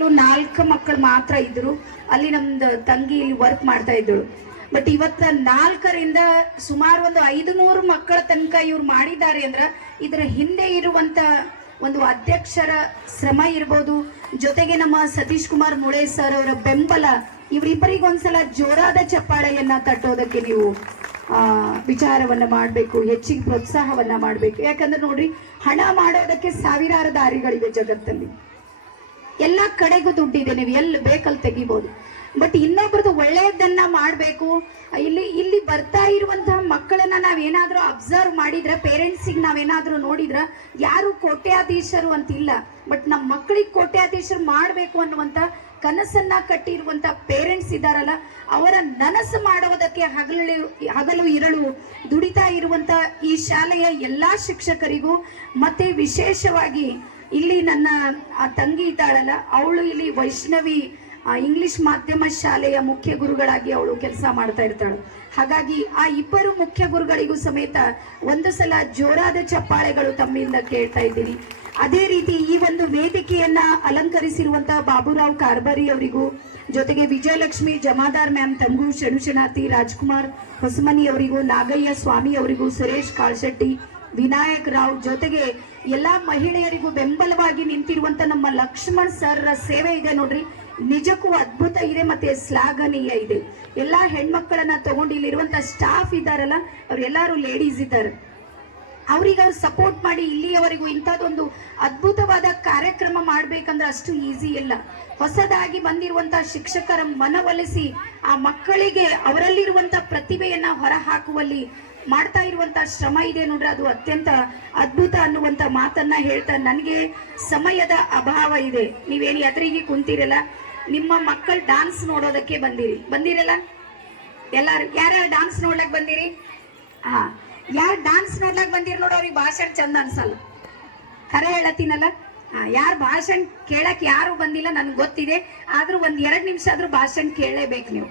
ನಾಲ್ಕು ಮಕ್ಕಳು ಮಾತ್ರ ಇದ್ರು. ಅಲ್ಲಿ ನಮ್ದು ತಂಗಿ ಇಲ್ಲಿ ವರ್ಕ್ ಮಾಡ್ತಾ ಇದ್ದಳು. ಬಟ್ ಇವತ್ತ ನಾಲ್ಕರಿಂದ ಸುಮಾರು ಒಂದು ಐದು ನೂರು ಮಕ್ಕಳ ತನಕ ಇವ್ರು ಮಾಡಿದ್ದಾರೆ ಅಂದ್ರ ಇದರ ಹಿಂದೆ ಇರುವಂತ ಒಂದು ಅಧ್ಯಕ್ಷರ ಶ್ರಮ ಇರ್ಬೋದು. ಜೊತೆಗೆ ನಮ್ಮ ಸತೀಶ್ ಕುಮಾರ್ ಮುಳೆ ಸರ್ ಅವರ ಬೆಂಬಲ ಇವರಿಬ್ಬರಿಗೊಂದ್ಸಲ ಜೋರಾದ ಚಪ್ಪಾಳೆಯನ್ನ ತಟ್ಟೋದಕ್ಕೆ ನೀವು, ಆ, ವಿಚಾರವನ್ನ ಮಾಡಬೇಕು ಹೆಚ್ಚಿಗೆ ಪ್ರೋತ್ಸಾಹವನ್ನ ಮಾಡಬೇಕು. ಯಾಕಂದ್ರೆ ನೋಡ್ರಿ, ಹಣ ಮಾಡೋದಕ್ಕೆ ಸಾವಿರಾರು ದಾರಿಗಳಿವೆ ಜಗತ್ತಲ್ಲಿ. ಎಲ್ಲ ಕಡೆಗೂ ದುಡ್ಡಿದೆ, ನೀವು ಎಲ್ಲಿ ಬೇಕಲ್ಲಿ ತೆಗಿಬೋದು. ಬಟ್ ಇನ್ನೊಬ್ರದ್ದು ಒಳ್ಳೆಯದನ್ನ ಮಾಡಬೇಕು. ಇಲ್ಲಿ ಇಲ್ಲಿ ಬರ್ತಾ ಇರುವಂತಹ ಮಕ್ಕಳನ್ನ ನಾವೇನಾದ್ರೂ ಅಬ್ಸರ್ವ್ ಮಾಡಿದ್ರೆ ಪೇರೆಂಟ್ಸಿಗೆ ನಾವೇನಾದರೂ ನೋಡಿದ್ರೆ, ಯಾರು ಕೋಟ್ಯಾಧೀಶರು ಅಂತಿಲ್ಲ. ಬಟ್ ನಮ್ಮ ಮಕ್ಕಳಿಗೆ ಕೋಟ್ಯಾಧೀಶರು ಮಾಡಬೇಕು ಅನ್ನುವಂಥ ಕನಸನ್ನ ಕಟ್ಟಿರುವಂಥ ಪೇರೆಂಟ್ಸ್ ಇದ್ದಾರಲ್ಲ, ಅವರ ನನಸು ಮಾಡುವುದಕ್ಕೆ ಹಗಲು ಹಗಲು ಇರಳು ದುಡಿತಾ ಇರುವಂಥ ಈ ಶಾಲೆಯ ಎಲ್ಲಾ ಶಿಕ್ಷಕರಿಗೂ, ಮತ್ತೆ ವಿಶೇಷವಾಗಿ ಇಲ್ಲಿ ನನ್ನ, ಆ, ತಂಗಿ ಇದ್ದಾಳಲ್ಲ, ಅವಳು ಇಲ್ಲಿ ವೈಷ್ಣವಿ ಇಂಗ್ಲಿಷ್ ಮಾಧ್ಯಮ ಶಾಲೆಯ ಮುಖ್ಯ ಗುರುಗಳಾಗಿ ಅವಳು ಕೆಲಸ ಮಾಡ್ತಾ ಇರ್ತಾಳು. ಹಾಗಾಗಿ ಆ ಇಬ್ಬರು ಮುಖ್ಯ ಗುರುಗಳಿಗೂ ಸಮೇತ ಒಂದು ಸಲ ಜೋರಾದ ಚಪ್ಪಾಳೆಗಳು ತಮ್ಮಿಂದ ಕೇಳ್ತಾ ಇದ್ದೀನಿ. ಅದೇ ರೀತಿ ಈ ಒಂದು ವೇದಿಕೆಯನ್ನ ಅಲಂಕರಿಸಿರುವಂತಹ ಬಾಬುರಾವ್ ಕಾರ್ಬಾರಿ ಅವರಿಗೂ, ಜೊತೆಗೆ ವಿಜಯಲಕ್ಷ್ಮಿ ಜಮಾದಾರ್ ಮ್ಯಾಮ್, ತಂಗು ಶಣುಶನಾತಿ ರಾಜ್ಕುಮಾರ್ ಹೊಸಮನಿ ಅವರಿಗೂ, ನಾಗಯ್ಯ ಸ್ವಾಮಿ ಅವರಿಗೂ, ಸುರೇಶ್ ಕಾಳ್ಶೆಟ್ಟಿ, ವಿನಾಯಕ್ ರಾವ್, ಜೊತೆಗೆ ಎಲ್ಲಾ ಮಹಿಳೆಯರಿಗೂ ಬೆಂಬಲವಾಗಿ ನಿಂತಿರುವಂತ ನಮ್ಮ ಲಕ್ಷ್ಮಣ್ ಸರ್ ಸೇವೆ ಇದೆ ನೋಡ್ರಿ. ನಿಜಕ್ಕೂ ಅದ್ಭುತ ಇದೆ ಮತ್ತೆ ಶ್ಲಾಘನೀಯ ಇದೆ. ಎಲ್ಲಾ ಹೆಣ್ಮಕ್ಕಳನ್ನ ತಗೊಂಡು ಇಲ್ಲಿರುವಂತ ಸ್ಟಾಫ್ ಇದ್ದಾರಲ್ಲ, ಅವ್ರೆಲ್ಲಾರು ಲೇಡೀಸ್ ಇದ್ದಾರೆ. ಅವ್ರಿಗೆ ಅವ್ರು ಸಪೋರ್ಟ್ ಮಾಡಿ ಇಲ್ಲಿಯವರೆಗೂ ಇಂಥದ್ದೊಂದು ಅದ್ಭುತವಾದ ಕಾರ್ಯಕ್ರಮ ಮಾಡ್ಬೇಕಂದ್ರೆ ಅಷ್ಟು ಈಸಿ ಇಲ್ಲ ಹೊಸದಾಗಿ ಬಂದಿರುವಂತ ಶಿಕ್ಷಕರ ಮನವೊಲಿಸಿ ಆ ಮಕ್ಕಳಿಗೆ ಅವರಲ್ಲಿರುವಂತ ಪ್ರತಿಭೆಯನ್ನ ಹೊರ ಹಾಕುವಲ್ಲಿ ಮಾಡ್ತಾ ಇರುವಂತ ಶ್ರಮ ಇದೆ ನೋಡ್ರಿ ಅದು ಅತ್ಯಂತ ಅದ್ಭುತ ಅನ್ನುವಂತ ಮಾತನ್ನ ಹೇಳ್ತಾ ನನಗೆ ಸಮಯದ ಅಭಾವ ಇದೆ. ನೀವೇನು ಎದುರಿಗೆ ಕುಂತಿರಲ್ಲ, ನಿಮ್ಮ ಮಕ್ಕಳು ಡಾನ್ಸ್ ನೋಡೋದಕ್ಕೆ ಬಂದಿರಿ. ಬಂದಿರಲ್ಲ? ಎಲ್ಲಾರು, ಯಾರ್ಯಾರು ಡಾನ್ಸ್ ನೋಡ್ಲಕ್ ಬಂದಿರಿ? ಹಾ, ಯಾರು ಡಾನ್ಸ್ ನೋಡ್ಲಕ್ ಬಂದಿರಿ ನೋಡು ಅವ್ರಿಗೆ ಭಾಷಣ ಚಂದ ಅನ್ಸಲ್ಲ. ಖರೆ ಹೇಳತ್ತೀನಲ್ಲ? ಹಾ, ಯಾರು ಭಾಷಣ ಕೇಳಕ್ ಯಾರು ಬಂದಿಲ್ಲ, ನನ್ಗೆ ಗೊತ್ತಿದೆ. ಆದ್ರೂ ಒಂದ್ ಎರಡು ನಿಮಿಷ ಆದ್ರೂ ಭಾಷಣ ಕೇಳಲೇಬೇಕು ನೀವು.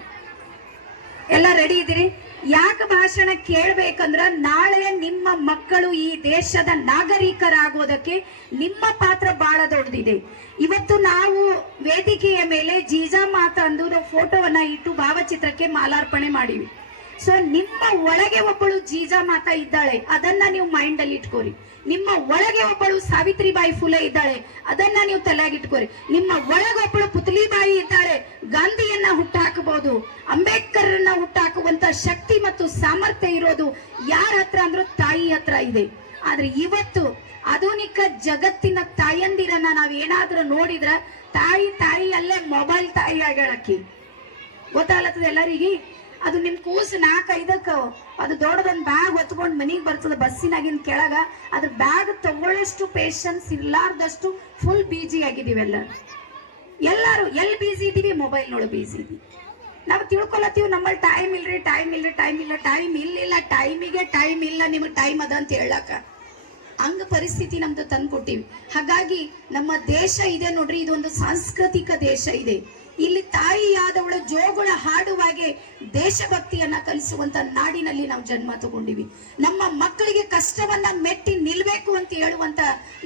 ಎಲ್ಲ ರೆಡಿ ಇದ್ದೀರಿ? ಯಾಕೆ ಭಾಷಣ ಕೇಳಬೇಕಂದ್ರ ನಾಳೆ ನಿಮ್ಮ ಮಕ್ಕಳು ಈ ದೇಶದ ನಾಗರಿಕರಾಗೋದಕ್ಕೆ ನಿಮ್ಮ ಪಾತ್ರ ಬಹಳ ದೊಡ್ಡದಿದೆ. ಇವತ್ತು ನಾವು ವೇದಿಕೆಯ ಮೇಲೆ ಜೀಜಾ ಮಾತಾ ಅಂದು ಫೋಟೋವನ್ನ ಇಟ್ಟು ಭಾವಚಿತ್ರಕ್ಕೆ ಮಾಲಾರ್ಪಣೆ ಮಾಡಿವಿ. ಸೊ ನಿಮ್ಮ ಒಳಗೆ ಒಬ್ಬಳು ಜೀಜಾ ಮಾತಾ ಇದ್ದಾಳೆ, ಅದನ್ನ ನೀವು ಮೈಂಡ್ ಅಲ್ಲಿ ಇಟ್ಕೋರಿ. ನಿಮ್ಮ ಒಳಗೆ ಒಬ್ಬಳು ಸಾವಿತ್ರಿಬಾಯಿ ಫುಲೆ ಇದ್ದಾಳೆ, ಅದನ್ನ ನೀವು ತಲೆಯಾಗಿಟ್ಕೋರಿ ನಿಮ್ಮ ಒಳಗೊಬ್ಬಳು ಪುತ್ಲಿಬಾಯಿ ಇದ್ದಾಳೆ, ಗಾಂಧಿಯನ್ನ ಹುಟ್ಟಾಕಬಹುದು ಅಂಬೇಡ್ಕರ್ನ ಹುಟ್ಟಾಕುವಂತ ಶಕ್ತಿ ಮತ್ತು ಸಾಮರ್ಥ್ಯ ಇರೋದು ಯಾರ ಹತ್ರ ಅಂದ್ರೆ ತಾಯಿ ಹತ್ರ ಇದೆ. ಆದ್ರೆ ಇವತ್ತು ಆಧುನಿಕ ಜಗತ್ತಿನ ತಾಯಂದಿರನ್ನ ನಾವ್ ಏನಾದ್ರೂ ನೋಡಿದ್ರ ತಾಯಿ ತಾಯಿ ಅಲ್ಲೇ ಮೊಬೈಲ್ ತಾಯಿ ಆಗ್ಯಾಳಕ್ಕಿ ಗೊತ್ತಾಗ್ಲತ್ತದ ಎಲ್ಲರಿಗೆ? ಅದು ನಿಮ್ ಕೂಸು ನಾಲ್ಕೈದಕ್ಕ ಅದು ದೊಡ್ಡದೊಂದು ಬ್ಯಾಗ್ ಹೊತ್ಕೊಂಡು ಮನಿಗ್ ಬರ್ತದ ಬಸ್ಸಿನಾಗಿನ್ ಕೆಳಗ. ಅದ್ರ ಬ್ಯಾಗ್ ತಗೊಳ್ಳಷ್ಟು ಪೇಷನ್ಸ್ ಇರ್ಲಾರ್ದಷ್ಟು ಫುಲ್ ಬಿಜಿ ಆಗಿದೀವೆಲ್ಲ. ಎಲ್ಲಾರು ಎಲ್ಲಿ ಬಿಜಿ ಇದೀವಿ? ಮೊಬೈಲ್ ನೋಡಿ ಬಿಜಿ ಇದೀವಿ. ನಾವು ತಿಳ್ಕೊಳತ್ತೀವಿ ನಮ್ಮಲ್ಲಿ ಟೈಮ್ ಇಲ್ರಿ ಟೈಮ್ ಇಲ್ರಿ ಟೈಮ್ ಇಲ್ಲ ಟೈಮ್ ಇಲ್ಲಿಲ್ಲ ಟೈಮಿಗೆ ಟೈಮ್ ಇಲ್ಲ, ನಿಮಗೆ ಟೈಮ್ ಅದ ಅಂತ ಹೇಳಕ ಹಂಗ ಪರಿಸ್ಥಿತಿ ನಮ್ದು ತಂದ್ಕೊಟ್ಟಿವಿ. ಹಾಗಾಗಿ ನಮ್ಮ ದೇಶ ಇದೆ ನೋಡ್ರಿ, ಇದೊಂದು ಸಾಂಸ್ಕೃತಿಕ ದೇಶ ಇದೆ. ಇಲ್ಲಿ ತಾಯಿಯಾದವಳು ಜೋಗುಳ ಹಾಡುವಾಗೆ ದೇಶಭಕ್ತಿಯನ್ನ ಕಲಿಸುವಂತ ನಾಡಿನಲ್ಲಿ ನಾವು ಜನ್ಮ ತಗೊಂಡಿವಿ. ನಮ್ಮ ಮಕ್ಕಳಿಗೆ ಕಷ್ಟವನ್ನ ಮೆಟ್ಟಿ ನಿಲ್ಬೇಕು ಅಂತ ಹೇಳುವಂತ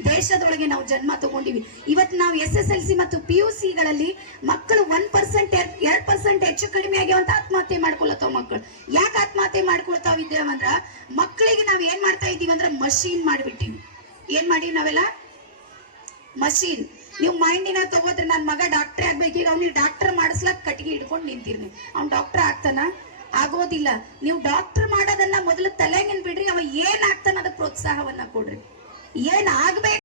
ದೇಶದೊಳಗೆ ನಾವು ಜನ್ಮ ತಗೊಂಡಿವಿ. ಇವತ್ತು ನಾವು ಎಸ್ ಎಸ್ ಎಲ್ ಸಿ ಮತ್ತು ಪಿ ಯು ಸಿಗಳಲ್ಲಿ ಮಕ್ಕಳು ಒನ್ ಪರ್ಸೆಂಟ್ ಎರಡ್ ಪರ್ಸೆಂಟ್ ಹೆಚ್ಚು ಕಡಿಮೆ ಆಗ್ಯಾವಂತ ಆತ್ಮಹತ್ಯೆ ಮಾಡ್ಕೊಳತ್ತಾವ ಮಕ್ಕಳು. ಯಾಕೆ ಆತ್ಮಹತ್ಯೆ ಮಾಡ್ಕೊಳ್ತಾವ ಇದ್ದೇವಂದ್ರ ಮಕ್ಕಳಿಗೆ ನಾವು ಏನ್ ಮಾಡ್ತಾ ಇದೀವಿ ಅಂದ್ರೆ ಮಷೀನ್ ಮಾಡ್ಬಿಟ್ಟಿವಿ. ಏನ್ ಮಾಡಿ ನಾವೆಲ್ಲ? ಮಷೀನ್. ನೀವು ಮೈಂಡಿನ ತಗೋದ್ರೆ ನನ್ನ ಮಗ ಡಾಕ್ಟರ್ ಆಗ್ಬೇಕೀಗ ಅವ್ನಿಗೆ ಡಾಕ್ಟರ್ ಮಾಡಿಸ್ಲಕ್ ಕಟ್ಟಿಗೆ ಹಿಡ್ಕೊಂಡು ನಿಂತಿರ್ನಿ ಅವ್ನ್ ಡಾಕ್ಟರ್ ಆಗ್ತಾನ? ಆಗೋದಿಲ್ಲ. ನೀವು ಡಾಕ್ಟರ್ ಮಾಡೋದನ್ನ ಮೊದಲು ತಲೆಗಿನ್ ಬಿಡ್ರಿ, ಅವ ಏನ್ ಆಗ್ತಾನ ಅದಕ್ಕೆ ಪ್ರೋತ್ಸಾಹವನ್ನ ಕೊಡ್ರಿ. ಏನ್ ಆಗ್ಬೇಕು?